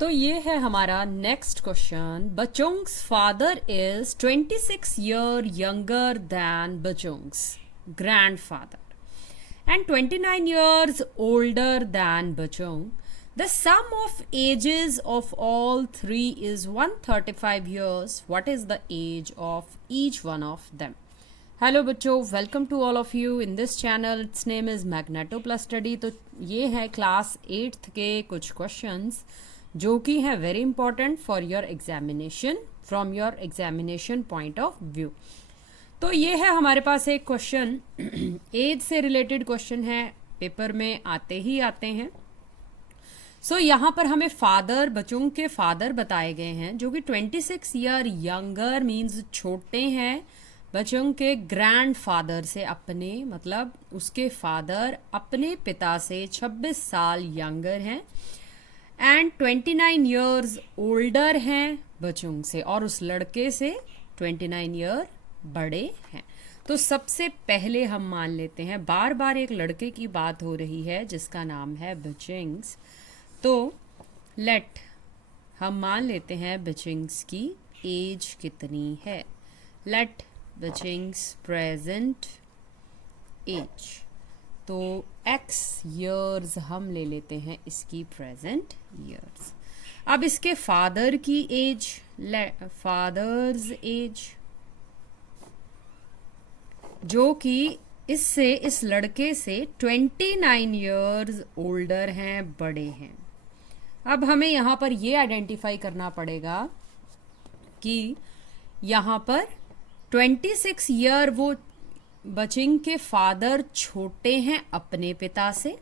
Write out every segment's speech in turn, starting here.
तो ये है हमारा next question. Bachung's father is 26 year younger than Bachung's grandfather and 29 years older than Bachung. The sum of ages of all three is 135 years. What is the age of each one of them? Hello बच्चों, welcome to all of you in this channel. It's name is Magneto Plus Study. तो ये है class 8th के कुछ questions जो कि हैं very important for your examination, from your examination point of view. तो ये है हमारे पास एक क्वेश्चन, एज से रिलेटेड क्वेश्चन है, पेपर में आते ही आते हैं। सो यहाँ पर हमें फादर, बचुंग के फादर बताए गए हैं जो कि 26 ईयर यंगर मीन्स छोटे हैं बचुंग के ग्रैंड फादर से, अपने मतलब उसके फादर अपने पिता से 26 साल यंगर हैं एंड 29 ईयर्स ओल्डर हैं बचुंग से, और उस लड़के से 29 ईयर बड़े हैं। तो सबसे पहले हम मान लेते हैं, बार बार एक लड़के की बात हो रही है जिसका नाम है बचिंग्स। तो लेट हम मान लेते हैं बचिंग्स की एज कितनी है। लेट बचिंग्स प्रेजेंट एज, तो x years हम ले लेते हैं इसकी प्रेजेंट years। अब इसके फादर की एज, फादर्स एज जो कि इससे, इस लड़के से 29 years ओल्डर हैं, बड़े हैं। अब हमें यहाँ पर ये आइडेंटिफाई करना पड़ेगा कि यहाँ पर 26 ईयर वो बचिंग के फादर छोटे हैं अपने पिता से,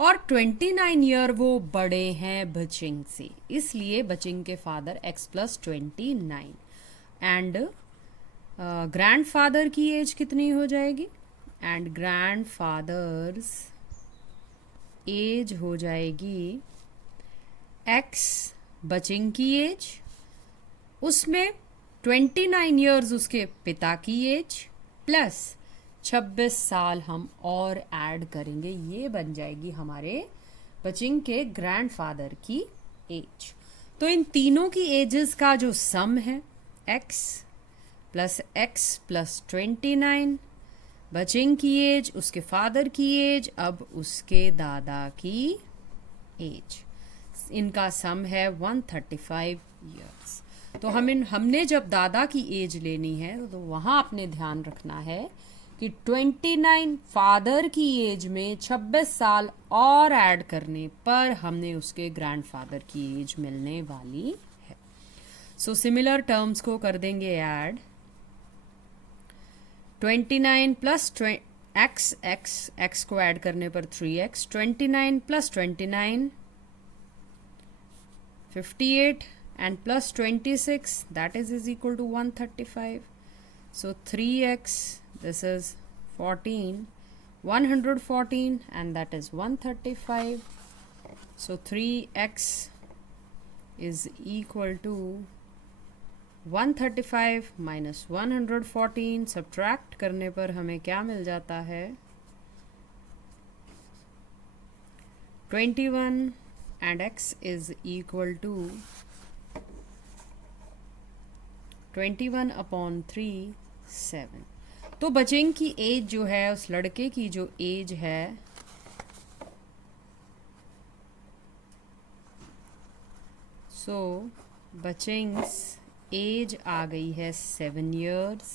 और 29 ईयर वो बड़े हैं बचिंग से, इसलिए बचिंग के father x + 29 and grand father की एज कितनी हो जाएगी, एंड ग्रैंड फादर्स एज हो जाएगी x बचिंग की एज, उसमें 29 ईयर्स उसके पिता की एज प्लस 26 साल हम और ऐड करेंगे, ये बन जाएगी हमारे बचिंग के ग्रैंडफादर की एज। तो इन तीनों की एजेस का जो सम है x + 29, बचिंग की एज, उसके फादर की एज, अब उसके दादा की एज, इनका सम है 135 ईयर्स। तो हमने जब दादा की एज लेनी है तो वहाँ आपने ध्यान रखना है कि 29 फादर की एज में 26 साल और ऐड करने पर हमने उसके ग्रैंडफादर की एज मिलने वाली है। सो सिमिलर टर्म्स को कर देंगे ऐड। 29 प्लस x को ऐड करने पर 3x, 29 + 29 58 and plus 26, that is equal to 135. So 3x, this is 14, 114, and that is 135. So 3x is equal to 135 minus 114, subtract करने पर हमें क्या मिल जाता है, 21, and x is equal to 21/3, 7। तो बचिंग की एज जो है, उस लड़के की जो एज है, सो बचिंग्स एज आ गई है 7 years,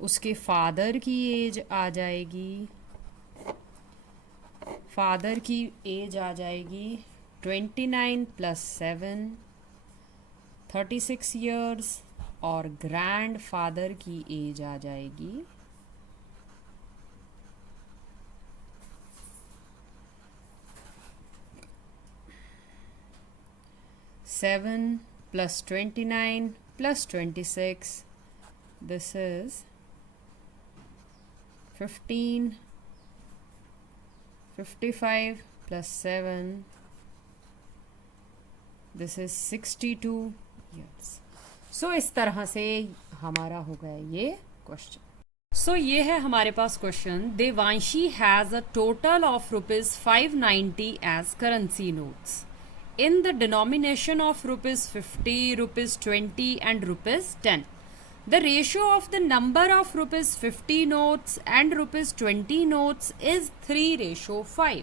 उसके फादर की एज आ जाएगी, फादर की एज आ जाएगी 29 + 7, 36 years, और ग्रैंड फादर की एज आ जाएगी 7 + 29 + 26, this is 15, 55 + 7, this is 62 years। सो इस तरह से हमारा हो गया ये क्वेश्चन। सो ये है हमारे पास question. Devanshi has a total of ₹590 as currency notes in the denomination of rupees 50, rupees 20 and rupees 10. The ratio of the number of rupees 50 notes and rupees 20 notes is 3:5.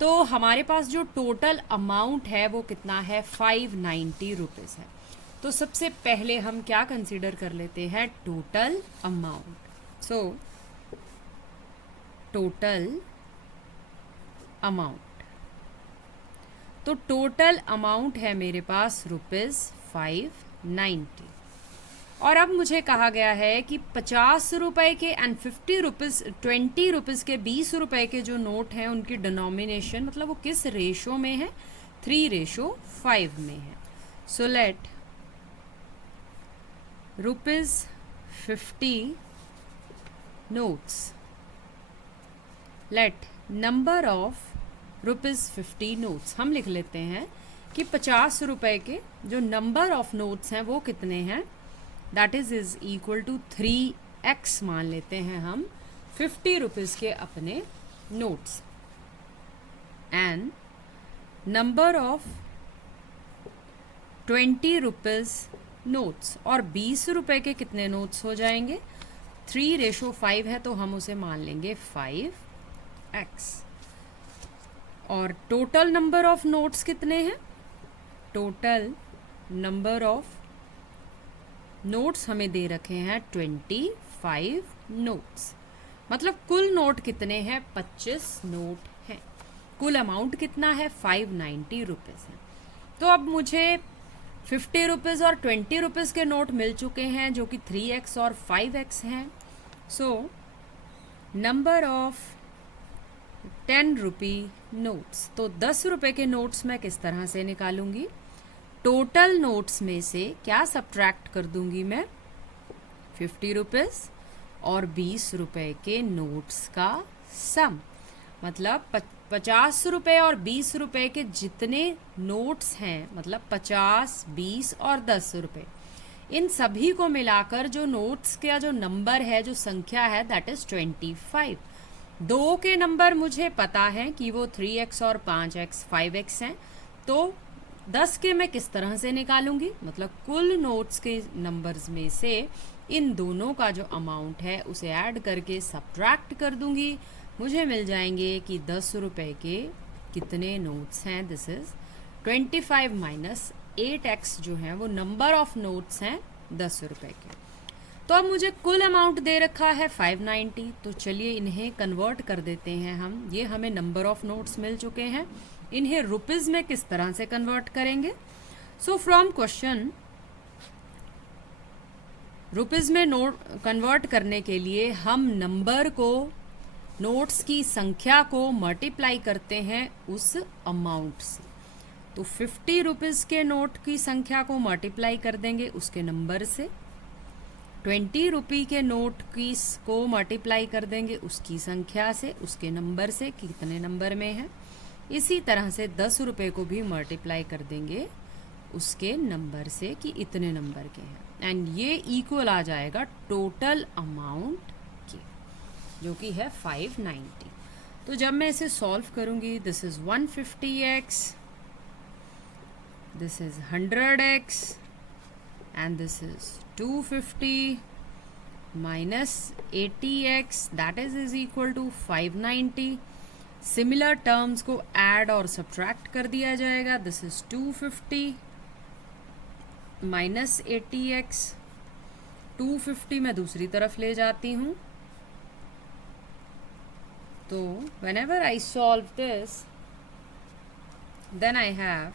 तो हमारे पास जो टोटल अमाउंट है वो कितना है, 590 रुपीज़ है. तो सबसे पहले हम क्या कंसीडर कर लेते हैं, total amount. So total amount, तो टोटल अमाउंट है मेरे पास रुपीज़ 590. और अब मुझे कहा गया है कि 50 रुपए के एंड 50 रुपीज़ 20 रुपीज़ के 20 रुपए के जो नोट हैं उनकी डिनोमिनेशन मतलब वो किस रेशो में है, 3:5 में है. So let rupees 50 notes, let number of rupees 50 notes, हम लिख लेते हैं कि 50 रुपए के जो नंबर ऑफ नोट्स हैं वो कितने हैं, that is equal to 3x मान लेते हैं हम 50 रुपीज़ के अपने notes. And number of 20 rupees notes, और 20 रुपए के कितने नोट्स हो जाएंगे, 3:5 है तो हम उसे मान लेंगे 5x. और टोटल नंबर ऑफ नोट्स कितने हैं, टोटल नंबर ऑफ नोट्स हमें दे रखे हैं 25 नोट्स. मतलब कुल नोट कितने हैं, 25 नोट हैं. कुल अमाउंट कितना है, 590 रुपीज़ है. तो अब मुझे 50 रुपीज़ और 20 रुपीज़ के नोट मिल चुके हैं जो कि 3x और 5x हैं. So number of 10 rupee notes, तो 10 रुपए के नोट्स मैं किस तरह से निकालूंगी, टोटल नोट्स में से क्या सब्ट्रैक्ट कर दूंगी मैं, 50 रुपीज़ और 20 रुपए के नोट्स का सम. मतलब 50 रुपए और 20 रुपए के जितने नोट्स हैं, मतलब 50, 20 और 10 रुपए, इन सभी को मिलाकर जो नोट्स का जो नंबर है, जो संख्या है, दैट इज 25. 2 के नंबर मुझे पता है कि वो 3x और 5x 5x हैं. तो 10 के मैं किस तरह से निकालूंगी, मतलब कुल नोट्स के नंबर्स में से इन दोनों का जो अमाउंट है उसे ऐड करके सब्ट्रैक्ट कर दूंगी. मुझे मिल जाएंगे कि 10 रुपए के कितने नोट्स हैं, दिस इज 25 माइनस 8x जो है वो नंबर ऑफ नोट्स हैं 10 रुपए के. तो अब मुझे कुल अमाउंट दे रखा है 590. तो चलिए इन्हें कन्वर्ट कर देते हैं हम. ये हमें नंबर ऑफ नोट्स मिल चुके हैं, इन्हें रुपीज़ में किस तरह से कन्वर्ट करेंगे. सो फ्रॉम क्वेश्चन, रुपीज़ में नोट कन्वर्ट करने के लिए हम नंबर को, नोट्स की संख्या को मल्टीप्लाई करते हैं उस अमाउंट से. तो 50 रुपीज़ के नोट की संख्या को मल्टीप्लाई कर देंगे उसके नंबर से, 20 रुपये के नोट की को मल्टीप्लाई कर देंगे उसकी संख्या से, उसके नंबर से कि कितने नंबर में है. इसी तरह से 10 रुपये को भी मल्टीप्लाई कर देंगे उसके नंबर से कि इतने नंबर के हैं. एंड ये इक्वल आ जाएगा टोटल अमाउंट के, जो कि है 590. तो जब मैं इसे सॉल्व करूंगी, this is 150x, this is 100x and this is 250 minus 80x, that is equal to 590. Similar terms को ऐड और सब्ट्रैक्ट कर दिया जाएगा. दिस इज 250 माइनस 80x, 250 मैं दूसरी तरफ ले जाती हूँ. तो whenever I solve this, then I have,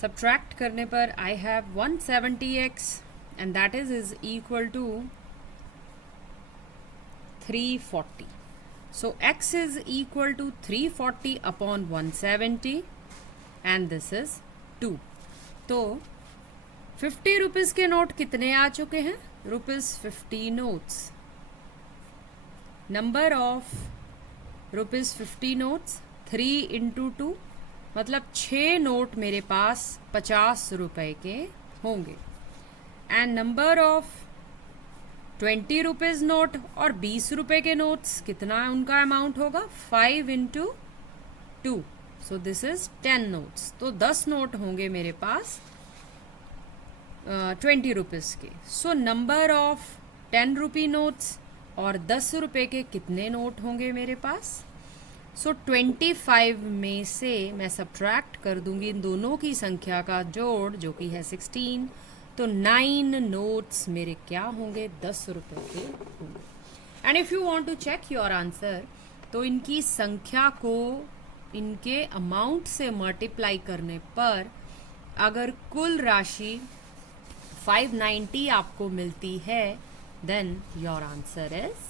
subtract करने पर I have 170x and that is equal to 340. So x is equal to 340 upon 170 and this is 2. तो 50 रुपीज़ के नोट कितने आ चुके हैं, ₹50 notes. Number of ₹50 notes 3 into 2, मतलब 6 note मेरे पास 50 रुपए के होंगे. And number of 20 rupees note और 20 रुपए के नोट्स कितना उनका अमाउंट होगा, 5 into 2, so this is 10 notes. तो 10 नोट होंगे मेरे पास 20 रुपीज़ के. So number of 10 rupee notes और 10 रुपये के कितने नोट होंगे मेरे पास? सो 25 में से मैं सब्ट्रैक्ट कर दूंगी इन दोनों की संख्या का जोड़ जो कि है 16. तो 9 नोट्स मेरे क्या होंगे? 10 रुपये के होंगे. And if you want to check your answer तो इनकी संख्या को इनके अमाउंट से मल्टीप्लाई करने पर अगर कुल राशि 590 आपको मिलती है, देन योर आंसर इज